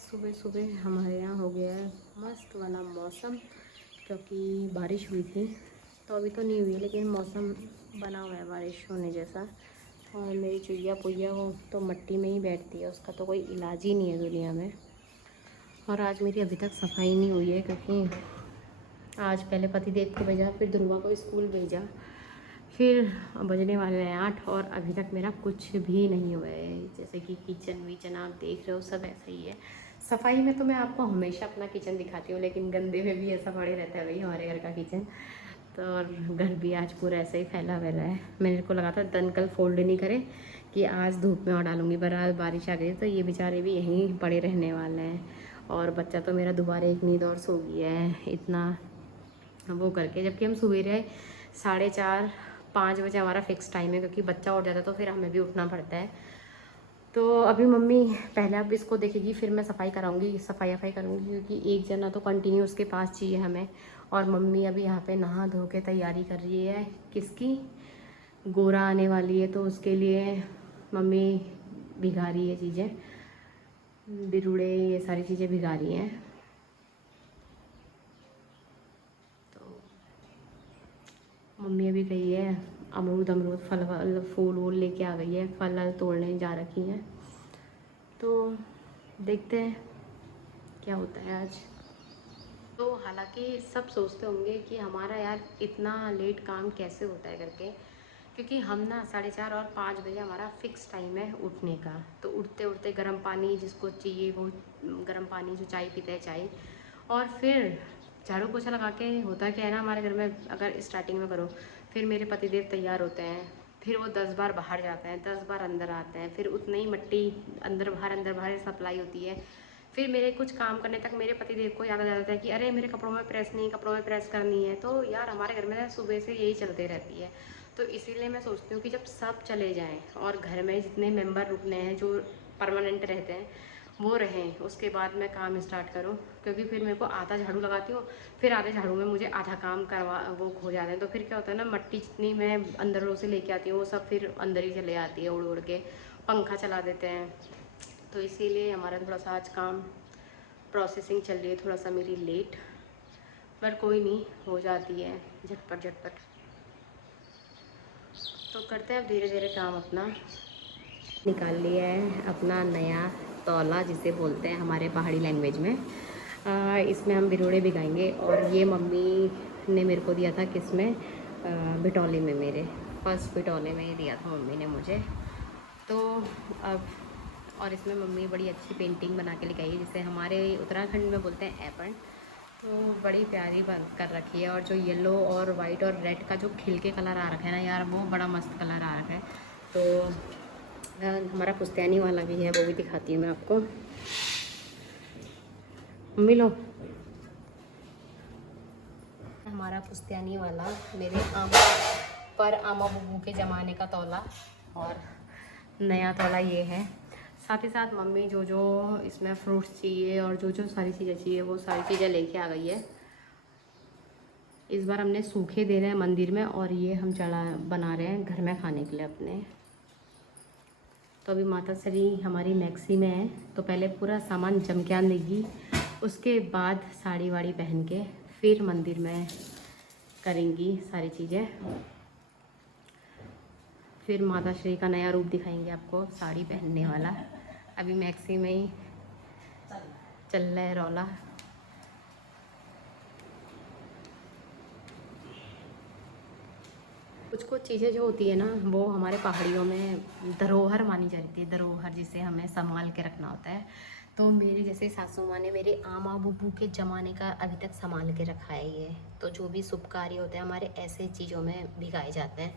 सुबह सुबह हमारे यहाँ हो गया है मस्त वाला मौसम, क्योंकि बारिश हुई थी। तो अभी तो नहीं हुई है, लेकिन मौसम बना हुआ है बारिश होने जैसा। और मेरी चुईया पुइया वो तो मिट्टी में ही बैठती है, उसका तो कोई इलाज ही नहीं है दुनिया में। और आज मेरी अभी तक सफाई नहीं हुई है, क्योंकि आज पहले पतिदेव को भेजा, फिर ध्रुवा को स्कूल भेजा, फिर बजने वाले हैं 8 और अभी तक मेरा कुछ भी नहीं हुआ है। जैसे कि किचन विचन आप देख रहे हो सब ऐसा ही है। सफाई में तो मैं आपको हमेशा अपना किचन दिखाती हूँ, लेकिन गंदे में भी ऐसा पड़े रहता है भाई हमारे घर का किचन। तो और घर भी आज पूरा ऐसा ही फैला वैला है। मेरे को लगा था दन कल फोल्ड नहीं करे कि आज धूप में और डालूंगी, पर आज बारिश आ गई तो ये बेचारे भी यहीं पड़े रहने वाले हैं। और बच्चा तो मेरा दोबारा एक नींद और सो गया है इतना वो करके, जबकि हम सवेरे 4:30-5 बजे हमारा फ़िक्स टाइम है, क्योंकि बच्चा उठ जाता है तो फिर हमें भी उठना पड़ता है। तो अभी मम्मी पहले अब इसको देखेगी, फिर मैं सफाई कराऊंगी, सफाई करूँगी, क्योंकि एक जना तो कंटिन्यू उसके पास चाहिए हमें। और मम्मी अभी यहाँ पे नहा धो के तैयारी कर रही है, किसकी, गोरा आने वाली है तो उसके लिए मम्मी भिगा रही है चीज़ें, बिरुड़े ये सारी चीज़ें भिगा रही हैं। तो मम्मी अभी गई है अमरूद फल फूल वूल लेके आ गई है, फल तोड़ने जा रखी हैं। तो देखते हैं क्या होता है आज। तो हालांकि सब सोचते होंगे कि हमारा यार इतना लेट काम कैसे होता है करके, क्योंकि हम ना 4:30 और 5 बजे हमारा फ़िक्स टाइम है उठने का। तो उठते उठते गर्म पानी जिसको चाहिए वो गर्म पानी, जो चाय पीते हैं चाय, और फिर झाड़ू पोछा लगा के, होता क्या है ना हमारे घर में, अगर स्टार्टिंग में करो, फिर मेरे पतिदेव तैयार होते हैं, फिर वो 10 बार बाहर जाते हैं, 10 बार अंदर आते हैं, फिर उतनी ही मिट्टी अंदर बाहर सप्लाई होती है। फिर मेरे कुछ काम करने तक मेरे पतिदेव को याद आ जाता है कि अरे मेरे कपड़ों में प्रेस नहीं, कपड़ों में प्रेस करनी है। तो यार हमारे घर में सुबह से यही चलते रहती है। तो इसीलिए मैं सोचती हूँ कि जब सब चले जाएं और घर में जितने मेंबर रुकने हैं जो परमानेंट रहते हैं वो रहें, उसके बाद मैं काम स्टार्ट करूँ। क्योंकि फिर मेरे को आधा झाड़ू लगाती हूँ, फिर आधे झाड़ू में मुझे आधा काम करवा वो हो जाते हैं। तो फिर क्या होता है ना, मिट्टी जितनी मैं अंदरों से लेके आती हूँ वो सब फिर अंदर ही चले आती है उड़ उड़ के, पंखा चला देते हैं। तो इसीलिए हमारा थोड़ा सा आज काम प्रोसेसिंग चल रही है, थोड़ा सा मेरी लेट, पर कोई नहीं, हो जाती है झटपट झटपट। तो करते हैं अब धीरे धीरे काम अपना। निकाल लिया है अपना नया तौला जिसे बोलते हैं हमारे पहाड़ी लैंग्वेज में। इसमें हम बिरोड़े भिगाएंगे, और ये मम्मी ने मेरे को दिया था किसमें, बिटौले में, मेरे फर्स्ट बिटौले में ही दिया था मम्मी ने मुझे। तो अब, और इसमें मम्मी बड़ी अच्छी पेंटिंग बना के लेके आई है, जिसे हमारे उत्तराखंड में बोलते हैं एपन। तो बड़ी प्यारी बन कर रखी है, और जो येलो और वाइट और रेड का जो खिल के कलर आ रखा है ना यार, वो बड़ा मस्त कलर आ रखा है। तो हमारा पुश्तैनी वाला भी है, वो भी दिखाती हूँ मैं आपको। मम्मी लो, हमारा पुश्तैनी वाला मेरे आमा बुबू के ज़माने का तौला, और नया तौला ये है। साथ ही साथ मम्मी जो जो इसमें फ्रूट्स चाहिए और जो जो सारी चीज़ें चाहिए वो सारी चीज़ें लेके आ गई है। इस बार हमने सूखे दे रहे हैं मंदिर में, और ये हम बना रहे हैं घर में खाने के लिए अपने। तो अभी माता श्री हमारी मैक्सी में है, तो पहले पूरा सामान जम के आन देगी, उसके बाद साड़ी वाड़ी पहन के फिर मंदिर में करेंगी सारी चीज़ें। फिर माता श्री का नया रूप दिखाएंगे आपको, साड़ी पहनने वाला। अभी मैक्सी में ही चल रहा है रौला। कुछ कुछ चीज़ें जो होती है ना, वो हमारे पहाड़ियों में धरोहर मानी जाती है, धरोहर जिसे हमें संभाल के रखना होता है। तो मेरी जैसे सासू माँ ने मेरे आमा बुबू के ज़माने का अभी तक संभाल के रखा है ये। तो जो भी शुभ कार्य होते हैं हमारे ऐसे चीज़ों में भिगाए जाते हैं,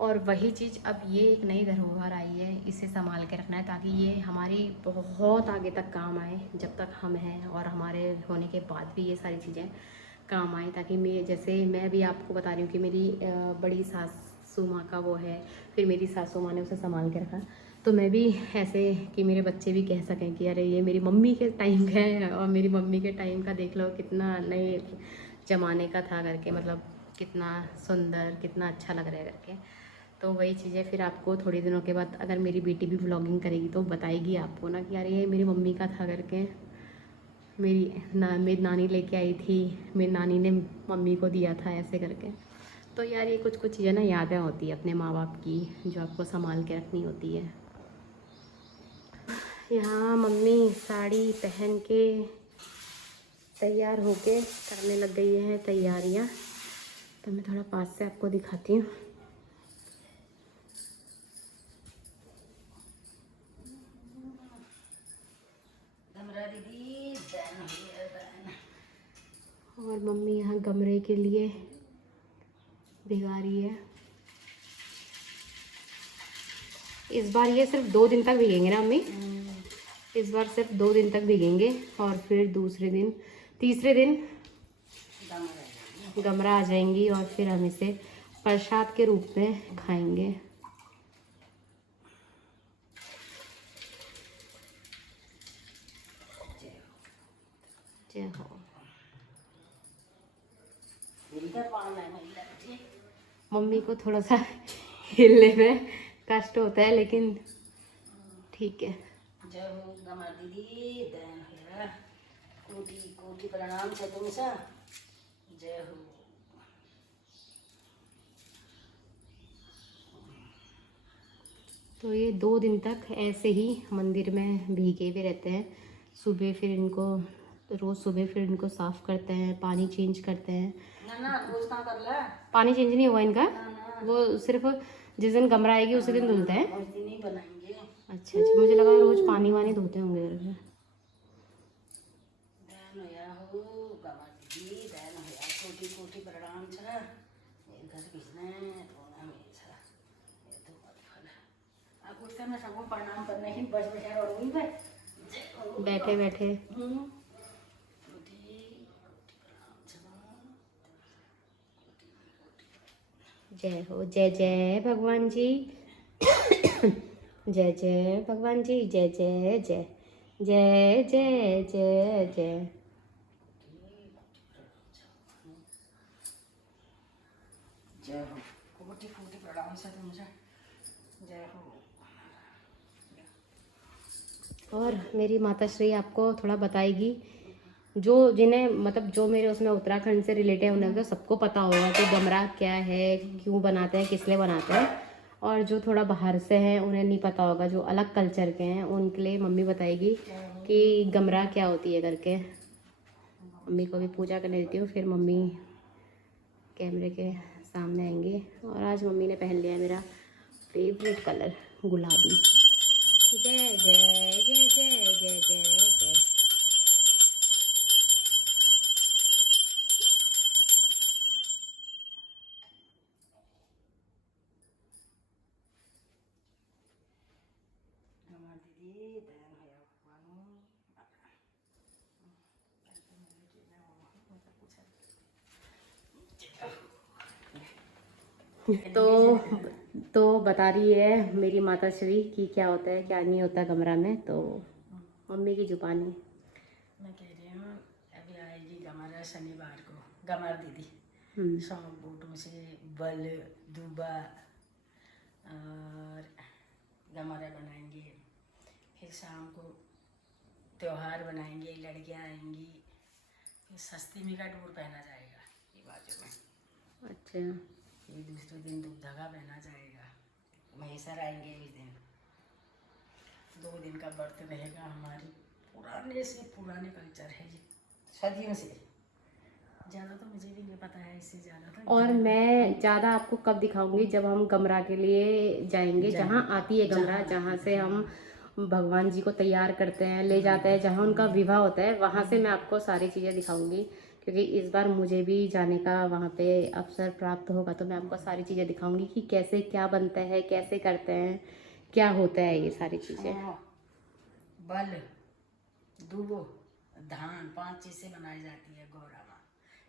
और वही चीज़ अब ये एक नई धरोहर आई है, इसे संभाल के रखना है, ताकि ये हमारी बहुत आगे तक काम आए, जब तक हम हैं और हमारे होने के बाद भी ये सारी चीज़ें काम आए। ताकि मैं भी आपको बता रही हूँ कि मेरी बड़ी सासू माँ का वो है, फिर मेरी सासू माँ ने उसे संभाल के रखा, तो मैं भी ऐसे कि मेरे बच्चे भी कह सकें कि अरे ये मेरी मम्मी के टाइम का है, और मेरी मम्मी के टाइम का देख लो कितना नए ज़माने का था करके, मतलब कितना सुंदर, कितना अच्छा लग रहा है करके। तो वही चीज़ें फिर आपको थोड़े दिनों के बाद, अगर मेरी बेटी भी व्लॉगिंग करेगी तो बताएगी आपको ना कि यार ये मेरी मम्मी का था करके। मेरी नानी लेके आई थी, मेरी नानी ने मम्मी को दिया था ऐसे करके। तो यार ये कुछ कुछ चीज़ें ना यादें होती है अपने माँ बाप की, जो आपको संभाल के रखनी होती है। यहाँ मम्मी साड़ी पहन के तैयार होके करने लग गई है तैयारियाँ। तो मैं थोड़ा पास से आपको दिखाती हूँ। और मम्मी यहाँ गमरे के लिए भिगा रही है। इस बार ये सिर्फ 2 दिन तक भीगेंगे ना मम्मी? इस बार सिर्फ 2 दिन तक भीगेंगे और फिर तीसरे दिन गमरा आ जाएंगी और फिर हम इसे प्रसाद के रूप में खाएंगे। जय हो। मम्मी को थोड़ा सा हिलने में कष्ट होता है, लेकिन ठीक है। जय हो गमा दीदी, कोटि कोटि प्रणाम छ तुमसा। जय हो। तो ये 2 दिन तक ऐसे ही मंदिर में भीगे हुए रहते हैं। रोज़ सुबह फिर इनको साफ़ करते हैं, पानी चेंज करते हैं। ना रोज कहाँ कर ला? पानी चेंज नहीं हुआ इनका? ना। वो सिर्फ जिस दिन गमरा आएगी उसी दिन धुलते हैं। उस दिन ही बनाएंगे। अच्छा, मुझे लगा रोज़ पानी वानी धोते होंगे घर में। दैन होया हो गमा दीदी, दैन होया कोटि कोटि प्रणाम छ। ये घर किसने धोना में छ। ये तो मत फल। अब उस समय सबको प्रणाम करने ही बस बैठा और वहीं पे बैठे बैठे जय हो। जय जय भगवान जी। जय जय भगवान जी। जय जय जय जय जय जय जय। जय हो। कोटि कोटि प्रणाम छ तुमसे। जय हो। और मेरी माता श्री आपको थोड़ा बताएगी, जो मेरे उसमें उत्तराखंड से रिलेटेड उन्हें तो सबको पता होगा कि गमरा क्या है, क्यों बनाते हैं, किस लिए बनाते हैं। और जो थोड़ा बाहर से हैं उन्हें नहीं पता होगा, जो अलग कल्चर के हैं, उनके लिए मम्मी बताएगी कि गमरा क्या होती है करके। मम्मी को भी पूजा करने देती हूँ, फिर मम्मी कैमरे के सामने आएंगे। और आज मम्मी ने पहन लिया मेरा फेवरेट कलर गुलाबी। जय जय जय जय जय जय जय। गमा दीदी, दैन होया भगवान। तो बता रही है मेरी माता श्री कि क्या होता है क्या नहीं होता कमरा में। तो मम्मी की जुबानी मैं कह रही हूँ अभी आएगी गमारा शनिवार को, गमार दीदी सौंफ बूटों से बल दूबा और गमारा बनाएंगे। फिर शाम को त्योहार बनाएंगे, लड़कियाँ आएंगी। फिर सस्ती में का डोर पहना जाएगा ये बाजू में। अच्छा, ये दूसरे दिन दूध धागा पहना जाएगा। महेश्वर आएंगे इस दिन। 2 दिन का व्रत रहेगा। हमारी पुराने कल्चर है ये, सदियों से। ज़्यादा तो मुझे भी नहीं पता है, इससे ज़्यादा तो। और मैं ज़्यादा आपको कब दिखाऊंगी, जब हम गमरा के लिए जाएंगे, जहाँ आती है गमरा, जहाँ से हम भगवान जी को तैयार करते हैं, ले जाते हैं, जहाँ उनका विवाह होता है, वहाँ से मैं आपको सारी चीज़ें दिखाऊंगी। क्योंकि इस बार मुझे भी जाने का वहाँ पे अवसर प्राप्त होगा, तो मैं आपको सारी चीज़ें दिखाऊंगी कि कैसे क्या बनता है, कैसे करते हैं, क्या होता है ये सारी चीज़ें। बल दूबो धान 5 चीज़ से बनाई जाती है गौरा माँ।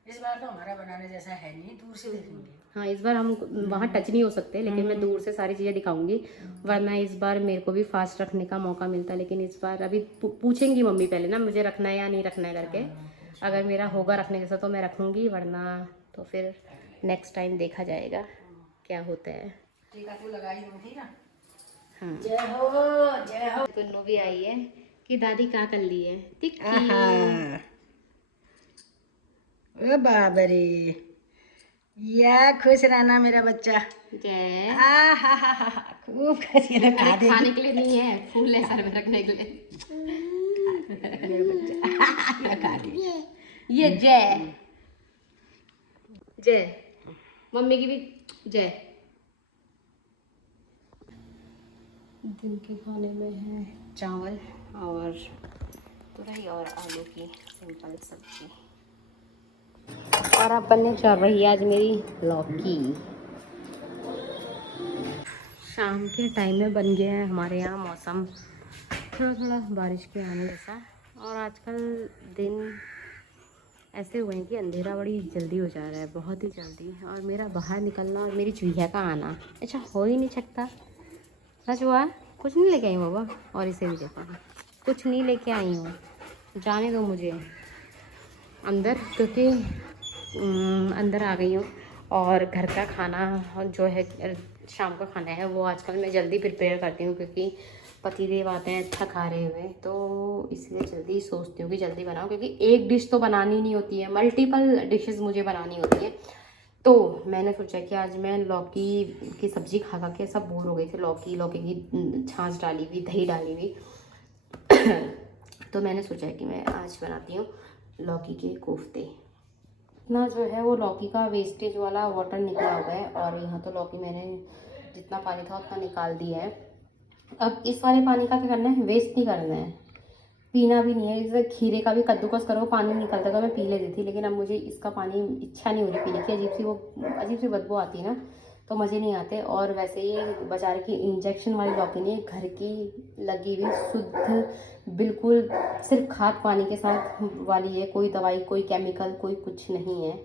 इस बार तो हमारा बनाने जैसा है नहीं, दूर से देखेंगे। हाँ, इस बार हम वहाँ टच नहीं हो सकते, लेकिन मैं दूर से सारी चीज़ें दिखाऊंगी। वरना इस बार मेरे को भी फास्ट रखने का मौका मिलता, लेकिन इस बार अभी पूछेंगी मम्मी पहले ना मुझे रखना है या नहीं रखना है करके। अगर मेरा होगा रखने जैसा तो मैं रखूँगी, वरना तो फिर नेक्स्ट टाइम देखा जाएगा क्या होता है। टीका तो लगाई होगी ना। हाँ, जय हो जय हो। कुन्नू भी आई है कि दादी क्या कर ली है। ओ बाबरे, या खुश रहना मेरा बच्चा। जय। आ हा खूब खुशी ना खा दे खाने के लिए नहीं है, फूल है सर में रखने के लिए। मेरा बच्चा खा दे। ये जय जय, मम्मी की भी जय। दिन के खाने में है चावल और तुरई और आलू की सिंपल सब्जी। और अपन ने चल रही है आज मेरी लौकी। शाम के टाइम में बन गया है हमारे यहाँ मौसम थोड़ा थोड़ा बारिश के आने जैसा। और आजकल दिन ऐसे हुए हैं कि अंधेरा बड़ी जल्दी हो जा रहा है, बहुत ही जल्दी। और मेरा बाहर निकलना और मेरी चूहिया का आना अच्छा हो ही नहीं सकता। सच हुआ, कुछ नहीं लेके आई हूँ बाबा। और इसे भी देखो, कुछ नहीं लेके आई हूँ, जाने दो मुझे अंदर, क्योंकि अंदर आ गई हूँ। और घर का खाना जो है शाम का खाना है वो आजकल मैं जल्दी प्रिपेयर करती हूँ, क्योंकि पतिदेव आते हैं थक हारे हुए, तो इसलिए जल्दी सोचती हूँ कि जल्दी बनाऊँ, क्योंकि एक डिश तो बनानी नहीं होती है, मल्टीपल डिशेस मुझे बनानी होती हैं। तो मैंने सोचा कि आज मैं लौकी की सब्ज़ी खा खा के सब बोर हो गई थी। लौकी की छाछ डाली हुई, दही डाली हुई तो मैंने सोचा कि मैं आज बनाती हूँ लौकी के कोफ्ते। इतना जो है वो लौकी का वेस्टेज वाला वाटर निकला हुआ है, और यहाँ तो लौकी मैंने जितना पानी था उतना निकाल दिया है। अब इस वाले पानी का क्या करना है, वेस्ट नहीं करना है, पीना भी नहीं है। जैसे खीरे का भी कद्दूकस करो पानी निकलता तो मैं पी लेती थी, लेकिन अब मुझे इसका पानी इच्छा नहीं हो रही पीने की। अजीब सी बदबू आती है ना, तो मज़े नहीं आते। और वैसे ये बाजार की इंजेक्शन वाली लौकी नहीं है, घर की लगी हुई शुद्ध बिल्कुल सिर्फ खाद पानी के साथ वाली है। कोई दवाई, कोई केमिकल, कोई कुछ नहीं है,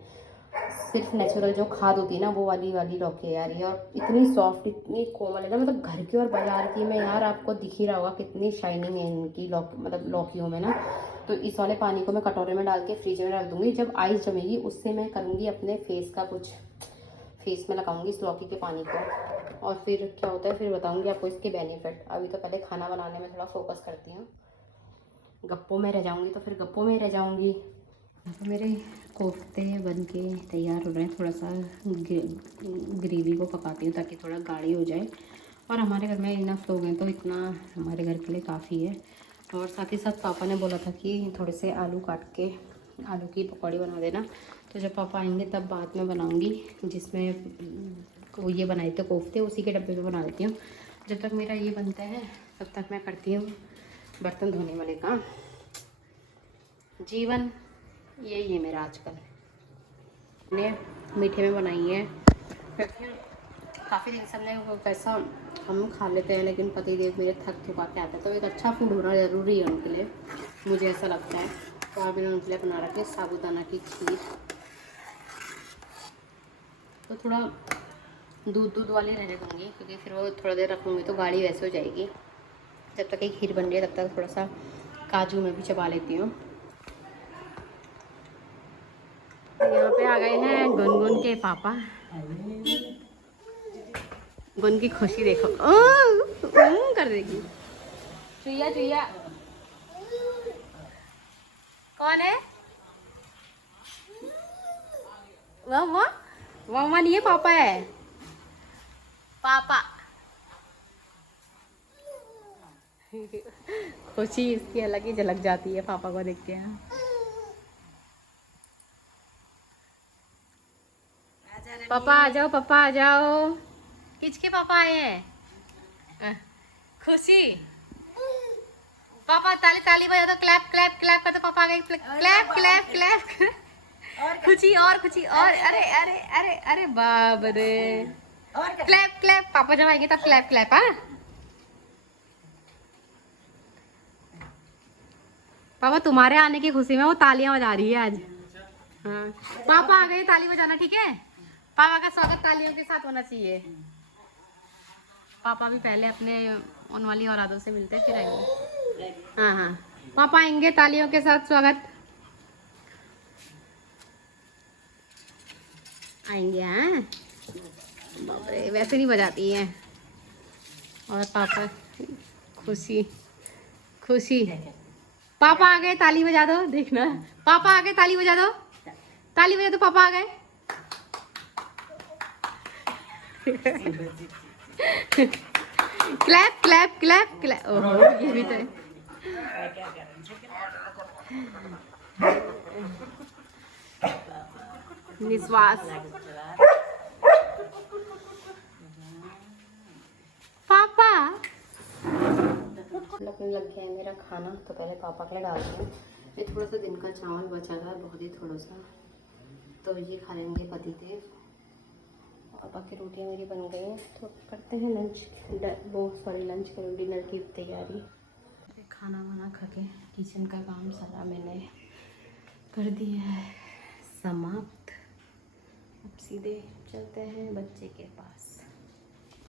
सिर्फ नेचुरल जो खाद होती है ना वो वाली लौकी है यार ये। और इतनी सॉफ्ट, इतनी कोमल है ना, मतलब घर की और बाजार की में यार आपको दिख ही रहा होगा कितनी शाइनिंग है इनकी मतलब लौकियों में ना। तो इस वाले पानी को मैं कटोरे में डाल के फ्रिज में रख दूँगी, जब आइस जमेगी उससे मैं करूँगी अपने फेस का कुछ, फेस में लगाऊंगी इस लौकी के पानी को। और फिर क्या होता है फिर बताऊँगी आपको इसके बेनिफिट। अभी तो पहले खाना बनाने में थोड़ा फोकस करती हूँ, गप्पों में रह जाऊँगी तो फिर गप्पों में रह जाऊँगी। तो मेरे कोफ्ते बन के तैयार हो रहे हैं, थोड़ा सा ग्रेवी को पकाती हूँ ताकि थोड़ा गाढ़ी हो जाए। और हमारे घर में इनफ लोग हैं तो इतना हमारे घर के लिए काफ़ी है। और साथ ही साथ पापा ने बोला था कि थोड़े से आलू काट के आलू की पकौड़ी बना देना, तो जब पापा आएंगे तब बाद में बनाऊँगी, जिसमें वो ये बनाए थे कोफ्ते उसी के डब्बे में बना देती हूँ। जब तक मेरा ये बनता है तब तक मैं करती हूँ बर्तन धोने वाले काम। जीवन यही है मेरा आजकल। ने मीठे में बनाई है क्योंकि काफ़ी दिन से हमने वो कैसा हम खा लेते हैं, लेकिन पतिदेव मेरे थक थका के आते हैं, तो एक अच्छा फूड होना ज़रूरी है उनके लिए, मुझे ऐसा लगता है। तो आज मैंने उनके लिए बना रखी है साबूदाना की खीर। तो थोड़ा दूध वाली रहने दूँगी, क्योंकि फिर वो थोड़ा देर रखूँगी तो गाढ़ी वैसे हो जाएगी। जब तक एक खीर बन रही है तब तक थोड़ा सा काजू में भी चबा लेती हूँ। यहाँ पे आ गए हैं गुनगुन के पापा। गुन की खुशी देखो, कर देगी। चुईया चुईया कौन है? वो नहीं है, पापा है, पापा। खुशी इसकी अलग ही झलक जाती है पापा को देख के। पापा आ जाओ, पापा आ जाओ। किसके पापा आए हैं? खुशी पापा ताली ताली बजा दो, क्लैप क्लैप क्लैप कर दो, पापा आ गए, क्लैप क्लैप क्लैप। खुशी और खुशी और अरे अरे अरे अरे बाप रे, क्लैप क्लैप। पापा जब आएंगे तब क्लैप क्लैप। हाँ पापा तुम्हारे आने की खुशी में वो तालियां बजा रही है आज। हाँ पापा आ गए, ताली बजाना ठीक है। पापा का स्वागत तालियों के साथ होना चाहिए। पापा भी पहले अपने उन वाली औलादों से मिलते फिर आएंगे। हाँ हाँ पापा आएंगे, तालियों के साथ स्वागत आएंगे। हाँ बाप रे, वैसे नहीं बजाती हैं। और पापा खुशी खुशी, पापा आ गए, ताली बजा दो, देखना पापा आ गए, ताली बजा दो, ताली बजा तो पापा आ गए। Clap clap clap clap. ओहो ये भी तो है। निश्वास पापा। लगने लग गया है मेरा खाना, तो पहले पापा के लिए डालते हैं। ये थोड़ा सा दिन का चावल बचा था, बहुत ही थोड़ा सा, तो ये खा लेंगे पति देव। और बाकी रोटियां मेरी बन गई हैं, तो करते हैं लंच। लंच करो, डिनर की तैयारी। खाना वाना खा के किचन का काम सारा मैंने कर दिया है समाप्त। अब सीधे चलते हैं बच्चे के पास।